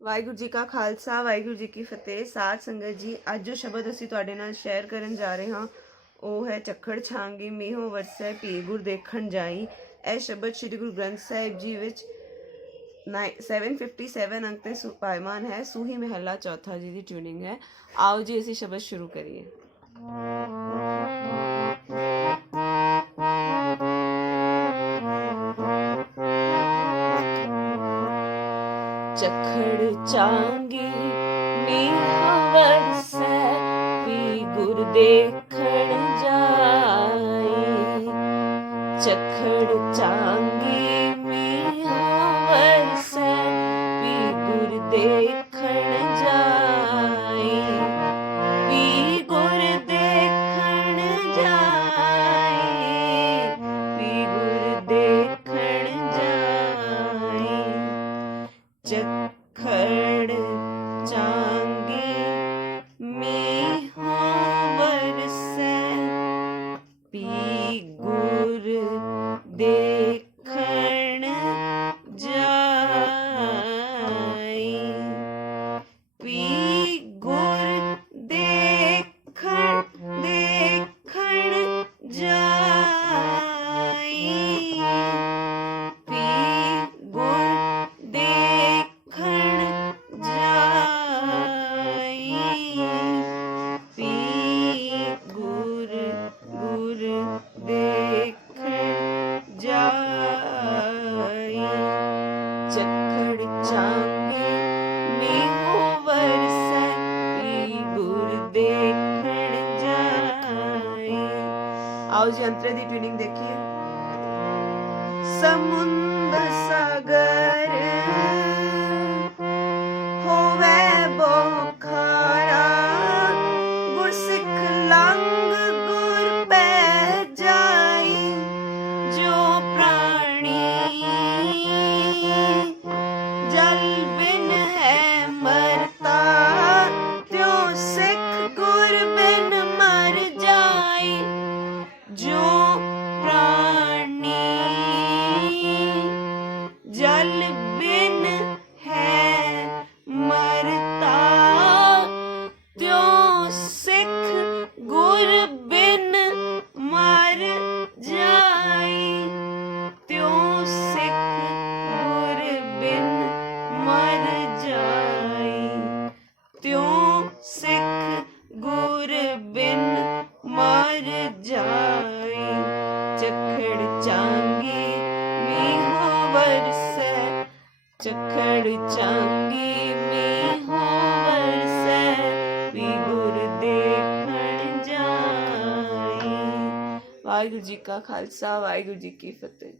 ਵਾਹਿਗੁਰੂ ਜੀ ਕਾ ਖਾਲਸਾ ਵਾਹਿਗੁਰੂ ਜੀ ਕੀ ਫਤਿਹ। ਸਾਧ ਸੰਗਤ ਜੀ, ਅੱਜ ਜੋ ਸ਼ਬਦ ਅਸੀਂ ਤੁਹਾਡੇ ਨਾਲ ਸ਼ੇਅਰ ਕਰਨ ਜਾ ਰਹੇ ਹਾਂ ਉਹ ਹੈ ਝੱਖੜ ਛਾਂਗੀ ਮੀਂਹੋਂ ਵਰਸੈ ਭੀ ਗੁਰ ਦੇਖਣ ਜਾਈ। ਇਹ ਸ਼ਬਦ ਸ਼੍ਰੀ ਗੁਰੂ ਗ੍ਰੰਥ ਸਾਹਿਬ ਜੀ ਵਿੱਚ 757 ਅੰਕ ਤੇ ਪਾਇਮਾਨ ਹੈ। ਸੂਹੀ ਮਹਿਲਾ ਚੌਥਾ ਜੀ ਦੀ ਟਿਊਨਿੰਗ ਹੈ। ਆਓ ਜੀ ਅਸੀਂ ਸ਼ਬਦ ਸ਼ੁਰੂ ਕਰੀਏ। ਝੱਖੜ ਚਾਂਗੀ ਮੀਂਹ ਵਰਸੈ ਭੀ ਗੁਰ ਦੇਖਣ ਜਾਈ। ਝੱਖੜ ਚਾਂਗੀ ਮੀਂਹ ਵਰਸੈ ਭੀ ਗੁਰ ਦੇਖਣ ਜਾਈ। ਭੀ ਗੁਰ ਦੇਖਣ ਜਾਈ। ਭੀ ਗੁਰ ਦੇਖਣ ਜਾਈ। ਝੱਖੜ ਚਾਂਗੀ ਮੀਂਹੋਂ ਵਰਸੈ ਭੀ ਗੁਰ ਦੇਖਣ ਜਾਈ। ਭੀ ਗੁਰ ਦੇਖਣ ਜਾਈ। ਭੀ ਗੁਰ ਦੇਖਣ ਜਾਈ। ਭੀ ਗੁਰ ਦੇਖਣ ਜਾਈ। ਝੱਖੜ ਚਾਂਗੀ ਮੀਂਹੋਂ ਵਰਸੈ ਭੀ ਗੁਰ ਦੇਖਣ ਜਾਈ। ਆਓ ਜੀ ਅੰਤਰੇ ਦੀ ਟਿਊਨਿੰਗ ਦੇਖੀਏ। ਸਮੁੰਦਰ ਸਾਗਰ ਹੋਵੇ ਬੋਖਾਰਾ, ਗੁਰਸਿੱਖ ਲੰਘ ਗੁਰ ਪੈ ਜਾਈ। ਜੋ ਪ੍ਰਾਣੀ ਜਲ ਬਿਨ ਹੈ ਮਰਤਾ, ਤਿਉ ਸਿੱਖ ਗੁਰ ਬਿਨ ਮਰ ਜਾਈ। ਜੋ ਪ੍ਰਾਣੀ ਜਲ ਬਿਨ ਹੈ ਮਰਤਾ, ਤਿਉ ਸਿੱਖ ਗੁਰ ਬਿਨ ਮਰ ਜਾਈ। ਤਿਉ ਸਿੱਖ ਗੁਰ ਬਿਨ ਮਰ ਜਾਈ। ਤਿਉ ਸਿੱਖ ਗੁਰ ਬਿਨ ਮਰ ਜਾਈ। ਝੱਖੜ ਚਾਂਗੀ ਮੀਂਹੋਂ ਵਰਸੈ। ਝੱਖੜ ਚਾਂਗੀ ਮੀਂਹੋਂ ਵਰਸੈ ਭੀ ਗੁਰ ਦੇਖਣ ਜਾਈ। ਵਾਹਿਗੁਰੂ ਜੀ ਕਾ ਖਾਲਸਾ ਵਾਹਿਗੁਰੂ ਜੀ ਕੀ ਫਤਿਹ।